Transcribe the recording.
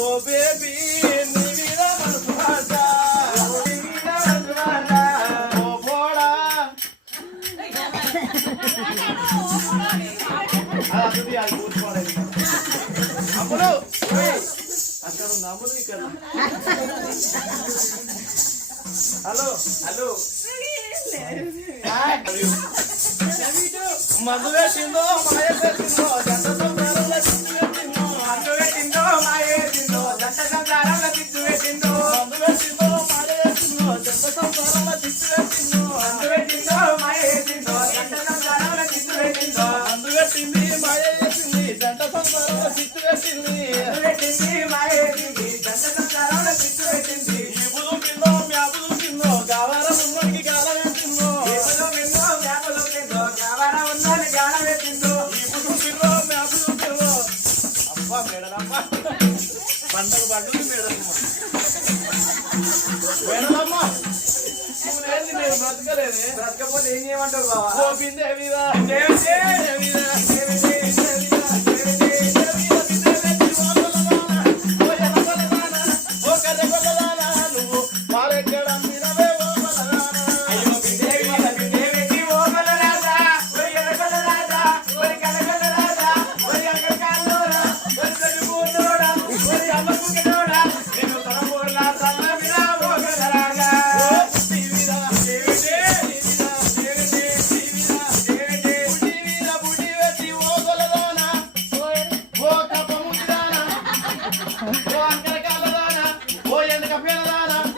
ఓ baby నీ మీద మనసు వాడా ఓ పోడా అది కూర్చోవాలి అప్పుడు అక్కడ ఉంది అమ్ముడు ఇక్కడ హలో హలో మందు వేసిందో మాయ వేసిందో జంట సంసారంలో చిత్తు వేసిందో మందు వేసిందో మాయ వేసిందో జంట సంసారంలో చిత్తు వేసిందో మందు వేసిందో మాయ వేసిందో జంట సంసారంలో చిత్తు వేసిందో మందు వేసిందో మాయ వేసిందో జంట సంసారంలో చిత్తు వేసిందో మందు వేసింది మాయ వేసింది జంట సంసారంలో చిత్తు వేసింది మందు వేసింది మాయ వేసింది జంట సంసారంలో చిత్తు వేసింది ఈ బుదు కిందో మ్యాపులు కిందో గావారం ఉన్నోడికి గాలం వేసిందో ఈ బుదు కిందో మ్యాపులు కిందో గావారం ఉన్నోడి గాలం వేసిందో ఈ బుదు కిందో మ్యాపులు కిందో అబ్బా మేడలమ్మ పండగ పండుగ మేడలమ్మ నువ్వేంది నేను బ్రతకలేదే బ్రతకపోతే ఏం చేయమంటావు బాబా గోపిందేవిరా దేవిరా